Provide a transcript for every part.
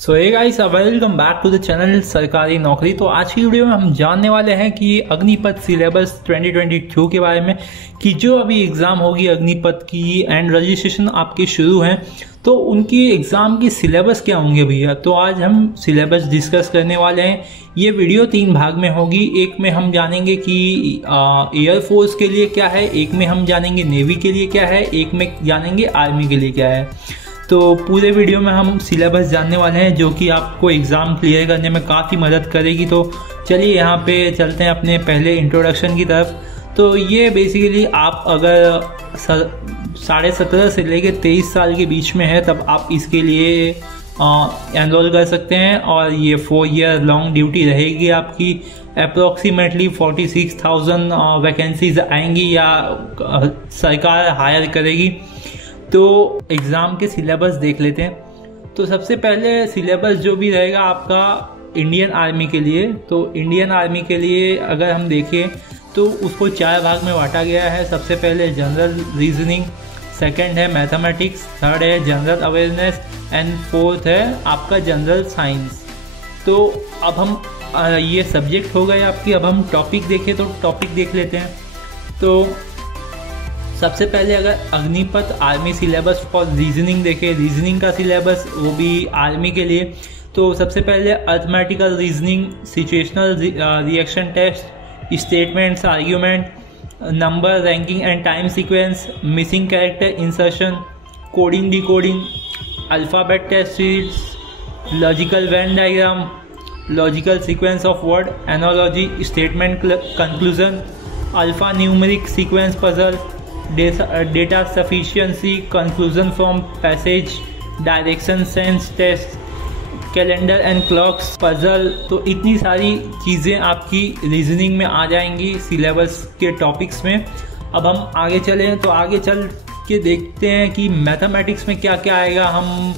So hey guys, welcome back to the channel Sarkari Naukri. तो आज की वीडियो में हम जानने वाले हैं कि अग्निपथ सिलेबस 2022 के बारे में, कि जो अभी एग्जाम होगी अग्निपथ की एंड रजिस्ट्रेशन आपके शुरू हैं, तो उनकी एग्जाम की सिलेबस क्या होंगे भैया। तो आज हम सिलेबस डिस्कस करने वाले हैं। ये वीडियो 3 भाग में होगी। एक में हम जानेंगे कि एयरफोर्स के लिए क्या है, एक में हम जानेंगे नेवी के लिए क्या है, एक में जानेंगे आर्मी के लिए क्या है। तो पूरे वीडियो में हम सिलेबस जानने वाले हैं, जो कि आपको एग्ज़ाम क्लियर करने में काफ़ी मदद करेगी। तो चलिए यहाँ पे चलते हैं अपने पहले इंट्रोडक्शन की तरफ। तो ये बेसिकली आप अगर 17.5 से लेकर 23 साल के बीच में है, तब आप इसके लिए एनरोल कर सकते हैं। और ये 4 ईयर लॉन्ग ड्यूटी रहेगी आपकी। अप्रोक्सीमेटली 46,000 वैकेंसीज आएंगी या सरकार हायर करेगी। तो एग्ज़ाम के सिलेबस देख लेते हैं। तो सबसे पहले सिलेबस जो भी रहेगा आपका इंडियन आर्मी के लिए, तो इंडियन आर्मी के लिए अगर हम देखें तो उसको 4 भाग में बांटा गया है। सबसे पहले जनरल रीजनिंग, सेकंड है मैथमेटिक्स, थर्ड है जनरल अवेयरनेस एंड फोर्थ है आपका जनरल साइंस। तो अब हम ये सब्जेक्ट हो गए आपकी। अब हम टॉपिक देखें तो टॉपिक देख लेते हैं। तो सबसे पहले अगर Agnipath army syllabus for reasoning देखें, रीजनिंग का सिलेबस वो भी आर्मी के लिए, तो सबसे पहले arithmetical reasoning, situational reaction test, statements, argument, number, ranking and time sequence, missing character insertion, coding decoding, alphabet test series, logical Venn diagram, logical sequence of word, analogy, statement conclusion, alphanumeric sequence puzzle, data sufficiency, conclusion from passage, direction sense test, calendar and clocks puzzle. तो इतनी सारी चीज़ें आपकी reasoning में आ जाएंगी syllabus के topics में। अब हम आगे चलें तो आगे चल के देखते हैं कि मैथमेटिक्स में क्या क्या आएगा। हम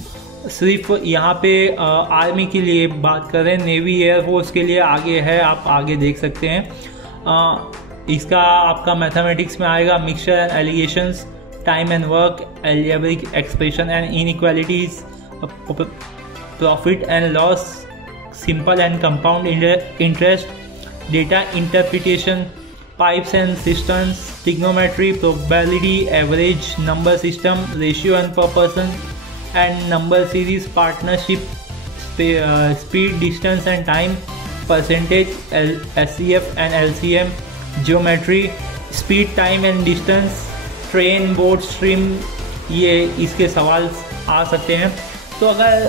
सिर्फ यहाँ पे आर्मी के लिए बात कर रहे हैं, नेवी एयरफोर्स के लिए आगे है, आप आगे देख सकते हैं। इसका आपका मैथमेटिक्स में आएगा mixture and alligations, time and work, algebraic expression and inequalities, profit and loss, simple and compound interest, data interpretation, pipes and cisterns, trigonometry, probability, average, number system, ratio and proportion and number series, partnership, speed, distance and time, percentage, SCF and LCM, geometry, speed, time and distance, train, boat, stream, ये इसके सवाल आ सकते हैं। तो अगर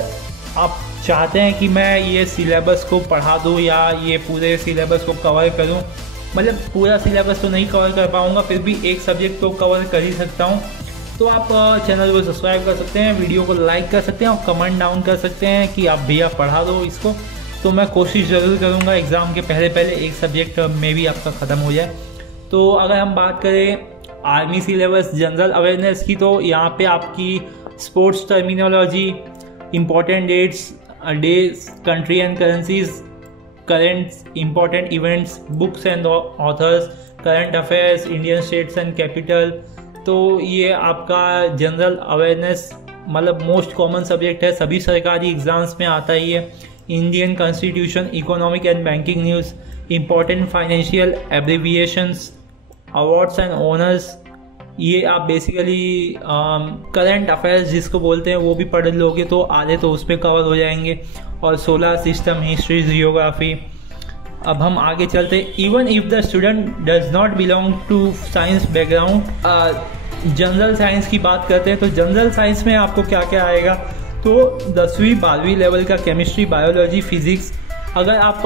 आप चाहते हैं कि मैं ये सिलेबस को पढ़ा दूँ या ये पूरे सिलेबस को कवर करूँ, मतलब पूरा सिलेबस तो नहीं कवर कर पाऊँगा, फिर भी एक सब्जेक्ट को कवर कर ही सकता हूँ, तो आप चैनल को सब्सक्राइब कर सकते हैं, वीडियो को लाइक कर सकते हैं और कमेंट डाउन कर सकते हैं कि आप भैया पढ़ा दो इसको। तो मैं कोशिश ज़रूर करूँगा एग्ज़ाम के पहले एक सब्जेक्ट में भी आपका ख़त्म हो जाए। तो अगर हम बात करें आर्मी सिलेबस जनरल अवेयरनेस की, तो यहाँ पे आपकी sports terminology, important dates, days, country and currencies, current important events, books and authors, current affairs, Indian states and capital. तो ये आपका जनरल अवेयरनेस मतलब मोस्ट कॉमन सब्जेक्ट है, सभी सरकारी एग्ज़ाम्स में आता ही है। Indian constitution, economic and banking news, important financial abbreviations, awards and honours, ये आप बेसिकली करंट अफेयर्स जिसको बोलते हैं वो भी पढ़ लोगे तो आधे तो उस पर कवर हो जाएंगे। और सोलर सिस्टम, हिस्ट्री, जियोग्राफी। अब हम आगे चलते हैं। Even if the student does not belong to science background, general science की बात करते हैं तो जनरल साइंस में आपको क्या क्या आएगा, तो 10वीं 12वीं लेवल का केमिस्ट्री, बायोलॉजी, फिजिक्स। अगर आप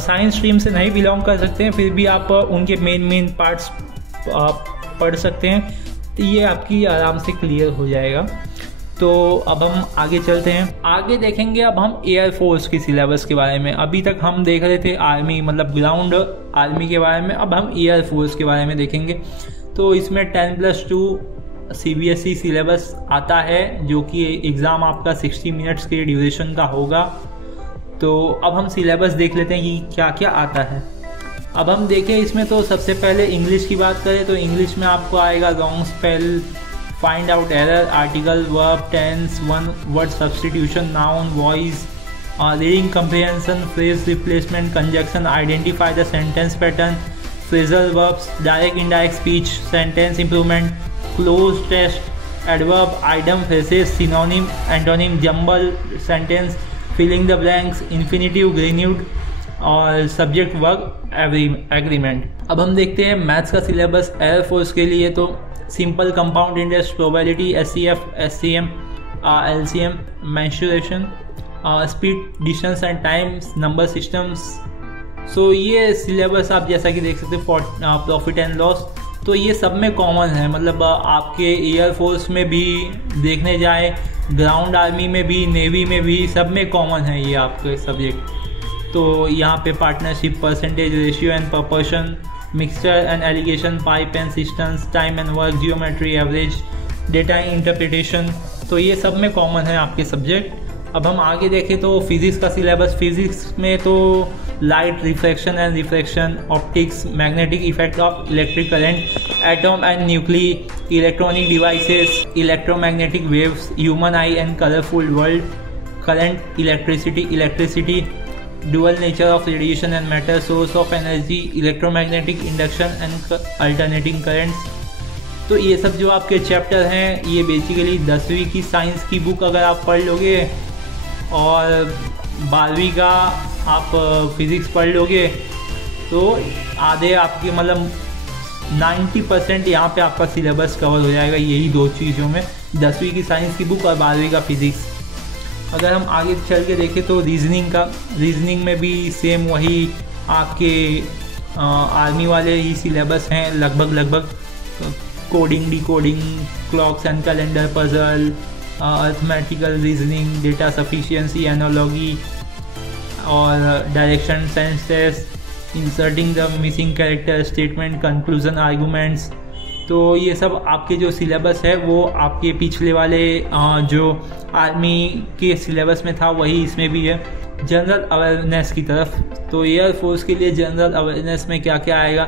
साइंस स्ट्रीम से नहीं बिलोंग कर सकते हैं, फिर भी आप उनके मेन पार्ट्स पढ़ सकते हैं, तो ये आपकी आराम से क्लियर हो जाएगा। तो अब हम आगे चलते हैं, आगे देखेंगे अब हम एयरफोर्स की सिलेबस के बारे में। अभी तक हम देख रहे थे आर्मी मतलब ग्राउंड आर्मी के बारे में, अब हम एयरफोर्स के बारे में देखेंगे। तो इसमें 10+2 CBSE सिलेबस आता है, जो कि एग्ज़ाम आपका 60 मिनट्स के ड्यूरेशन का होगा। तो अब हम सिलेबस देख लेते हैं कि क्या क्या आता है। अब हम देखें इसमें, तो सबसे पहले इंग्लिश की बात करें तो इंग्लिश में आपको आएगा long spell, find out error, article, verb, tense, one word substitution, noun, voice, reading comprehension, phrase replacement, conjunction, identify the sentence pattern, phrasal verbs, direct indirect speech, sentence improvement, close test, adverb, item, phrases, synonym, antonym, jumble sentence, filling the blanks, infinitive, grenade और subject verb agreement. अब हम देखते हैं maths का syllabus air force के लिए। तो simple, compound interest, probability, SCF, SCM, LCM, mensuration, speed, distance and times, number systems. So ये सिलेबस आप जैसा कि देख सकते हो, प्रॉफिट एंड लॉस, तो ये सब में कॉमन है। मतलब आपके एयरफोर्स में भी देखने जाए, ग्राउंड आर्मी में भी, नेवी में भी, सब में कॉमन है ये आपके सब्जेक्ट। तो यहाँ पे partnership, percentage, ratio and proportion, mixture and allegation, pipe and systems, time and work, geometry, average, data interpretation, तो ये सब में कॉमन है आपके सब्जेक्ट। अब हम आगे देखें तो फिजिक्स का सिलेबस। फिजिक्स में तो light, reflection and refraction, optics, magnetic effect of electric current, atom and nuclei, electronic devices, electromagnetic waves, human I and colourful world, current, electricity, dual nature of radiation and matter, source of energy, electromagnetic induction and alternating currents। तो ये सब जो आपके chapter हैं, ये basically 10वीं की science की बुक अगर आप पढ़ लोगे और 12वीं का आप फिज़िक्स पढ़ लोगे तो आधे आपके मतलब 90% यहाँ पे आपका सिलेबस कवर हो जाएगा यही दो चीज़ों में, 10वीं की साइंस की बुक और 12वीं का फिज़िक्स। अगर हम आगे चल के देखें तो रीजनिंग में भी सेम वही आपके आर्मी वाले ही सिलेबस हैं लगभग। Coding, decoding, clocks and calendar, puzzle, arithmetical reasoning, data sufficiency, analogy और direction sense test, inserting the missing character, statement, conclusion, arguments. तो ये सब आपके जो सिलेबस है वो आपके पिछले वाले जो आर्मी के सिलेबस में था वही इसमें भी है। जनरल अवेयरनेस की तरफ, तो एयरफोर्स के लिए जनरल अवेयरनेस में क्या क्या आएगा,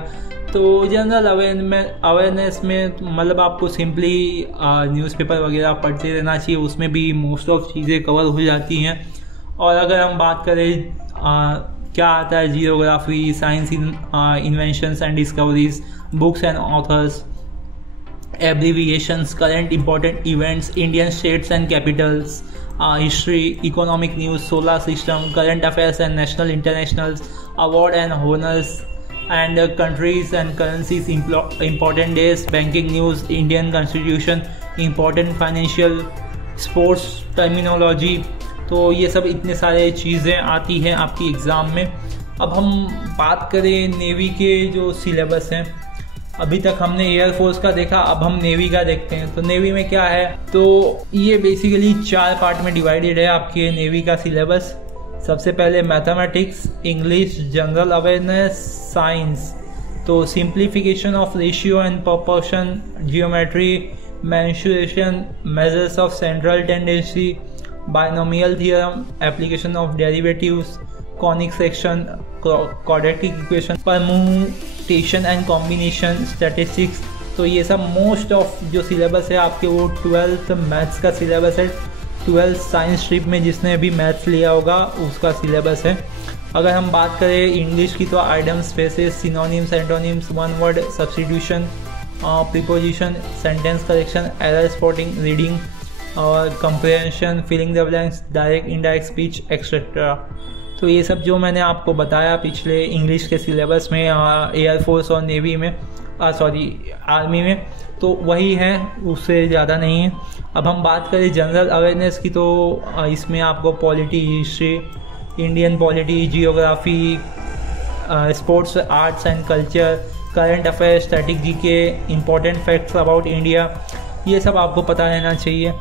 तो जनरल अवेयरनेस में मतलब आपको सिंपली न्यूज़पेपर वगैरह पढ़ते रहना चाहिए, उसमें भी मोस्ट ऑफ चीज़ें कवर हो जाती हैं। और अगर हम बात करें क्या आता है, geography, science, inventions and discoveries, books and authors, abbreviations, current important events, Indian states and capitals, history, economic news, solar system, current affairs and national internationals, award and honors, and countries and currencies, important days, banking news, Indian constitution, important financial, sports terminology। तो ये सब इतने सारे चीज़ें आती हैं आपकी exam में। अब हम बात करें नेवी के जो सिलेबस हैं, अभी तक हमने एयरफोर्स का देखा, अब हम नेवी का देखते हैं। तो नेवी में क्या है, तो ये बेसिकली 4 पार्ट में डिवाइडेड है आपके नेवी का सिलेबस। सबसे पहले mathematics, English, general awareness, science, तो simplification of ratio and proportion, geometry, mensuration, measures of central tendency, binomial theorem, application of derivatives, conic section, quadratic equation, permutation and combination, statistics. तो ये सब most of जो syllabus है आपके वो 12th maths का syllabus है। 12th साइंस स्ट्रीम में जिसने भी मैथ्स लिया होगा उसका सिलेबस है। अगर हम बात करें इंग्लिश की तो items, phrases, synonyms, antonyms, one word substitution, preposition, sentence correction, error spotting, reading और comprehension, filling the blanks, direct indirect speech etcetera. तो ये सब जो मैंने आपको बताया पिछले इंग्लिश के सिलेबस में एयरफोर्स और नेवी में आर्मी में, तो वही है, उससे ज़्यादा नहीं है। अब हम बात करें जनरल अवेयरनेस की तो इसमें आपको polity, history, Indian polity, geography, sports, arts and culture, current affairs, static GK, important facts about India, ये सब आपको पता रहना चाहिए।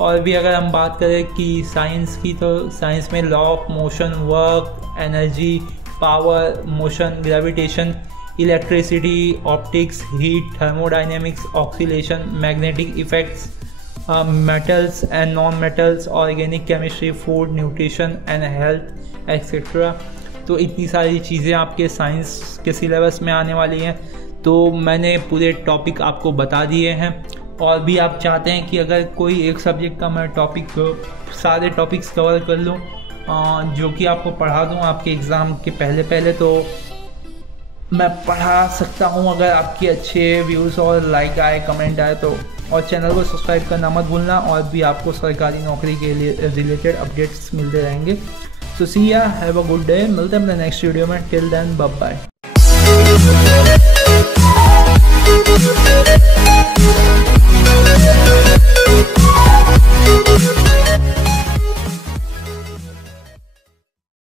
और भी अगर हम बात करें कि साइंस की तो साइंस में law of motion, work, energy, power, motion, gravitation, electricity, optics, heat, thermodynamics, oscillation, magnetic effects, metals and non metals, organic chemistry, food, nutrition and health etcetera. तो इतनी सारी चीज़ें आपके साइंस के सिलेबस में आने वाली हैं। तो मैंने पूरे टॉपिक आपको बता दिए हैं। और भी आप चाहते हैं कि अगर कोई एक सब्जेक्ट का मैं सारे टॉपिक्स कवर कर लूँ जो कि आपको पढ़ा दूँ आपके एग्ज़ाम के पहले, तो मैं पढ़ा सकता हूँ अगर आपके अच्छे व्यूज़ और लाइक आए, कमेंट आए तो। और चैनल को सब्सक्राइब करना मत भूलना, और भी आपको सरकारी नौकरी के लिए रिलेटेड अपडेट्स मिलते रहेंगे। तो सी या, हैव अ गुड डे, मिलते हैं अपने नेक्स्ट वीडियो में। Till then, bye bye.